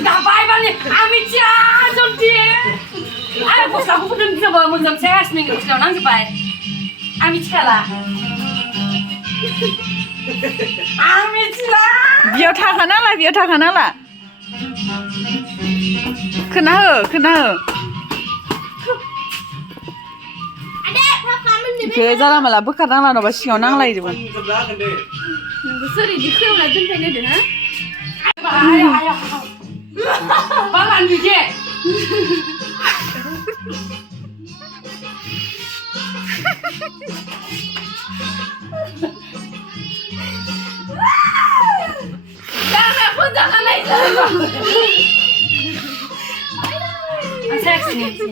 Laibai balik, amit jangan dia. Ayo bos aku pun coba menjam saya seminggu sekarang sampai. Amit kalah. Amit lah. Biar takkan lah, biar takkan lah. Kena he, kena he. Kejalan malah bukan nang lah, nopo siang nang lah itu pun. Sorry, dikau nak tunjuk ni deh, ha? Ayo. Balan DJ. Jangan naik. Sexy.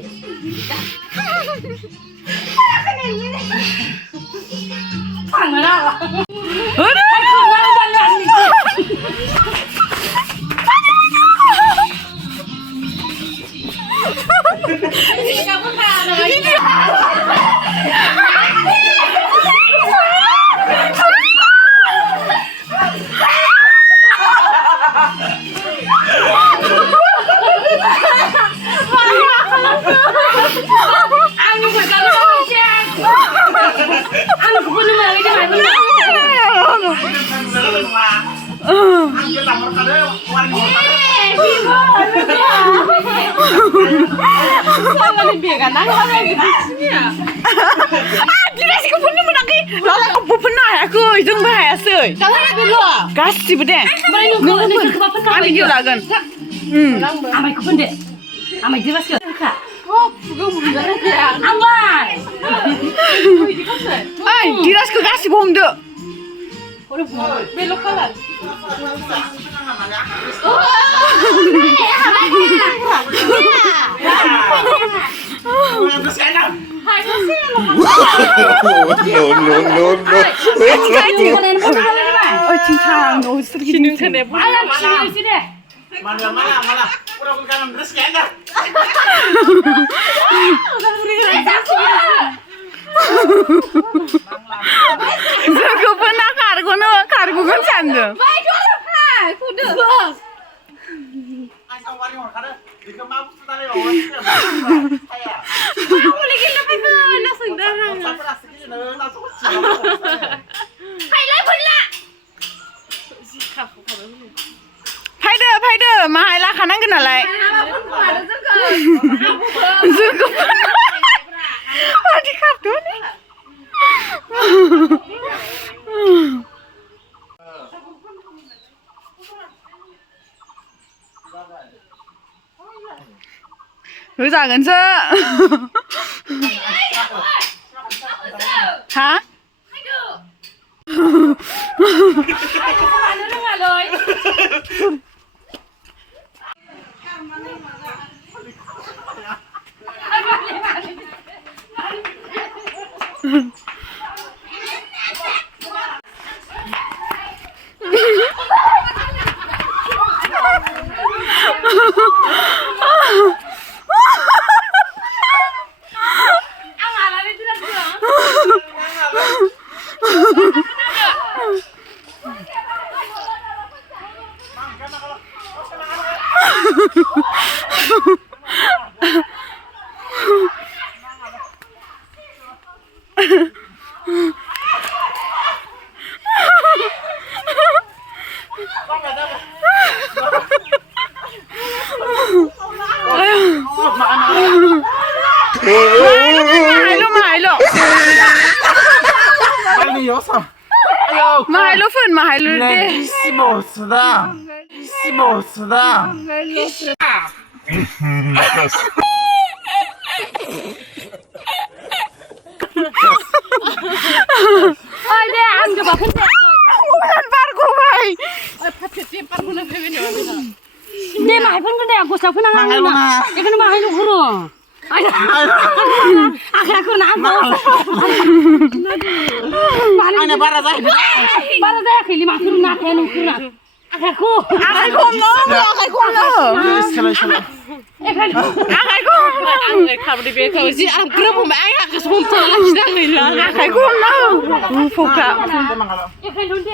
Panggil Tidak sih, kau pun nak lalu kau pernah aku itu bahaya sih. Jangan nak belok. Kasih berdeh. Ambil dia lagan. Ambil kau pun deh. Ambil dia masih tak. Oh, kau bukan dia. Ambil. Ay, dia kau kasih bom deh. Belok kalah. No. Oh, cincang, no, sering kena. Ayam sini. Mana. Udah bukan terus kena. Aku pernah kargo kan sanda. Baik kalau apa? Kuda. Asal wari orang kada. Jika mampu tali orang. Aku lagi lepas ke nak saudara. Hai lai pula. Pai deh, mahal lah kanan kena lai. Zuko. Adi kartu ni. Hứa ra gần chưa? Hả? Mahal Funnw, mahal deh. Sedang. Ada angga bapak. Bukan parku bay. Dia mahal pun kena aku siapa nak mahal na. Dia kena mahal lu guru. Aku nak aku. Ana bara dah. Bara dah kili masuk nak kena. Aku. Akai kom no. Salah. आखाइखौ आङो खाबदे बेखौ जि आं ग्रोब हमबाय आं आखाइखौ हमथाना लाखिनाङै लाला आखाइखौ हमनांगौ गुफौखा एखायनोथ' दे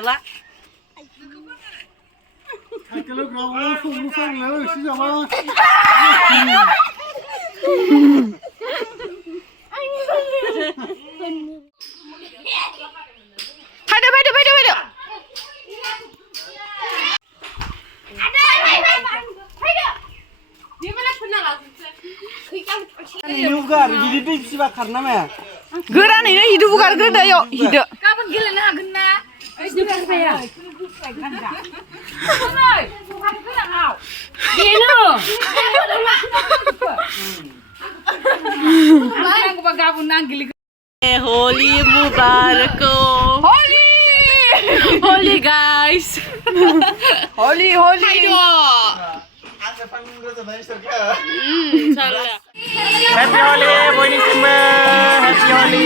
ला Kalau kau fung lalu siapa? Fayda. Juga, jadi tipsi bakar nama. Goranैनो हिदो बुगारग्रोदो याव हिदो गाबोन गेलेनो हागोन ना ओइ जोबखाया बेनो गाबोन आं गेलेगोन Holi Mubarak Holi guys Holi Ada panggung rasa banyak serka. salah Happy Holi, boy Simba. Happy Holi.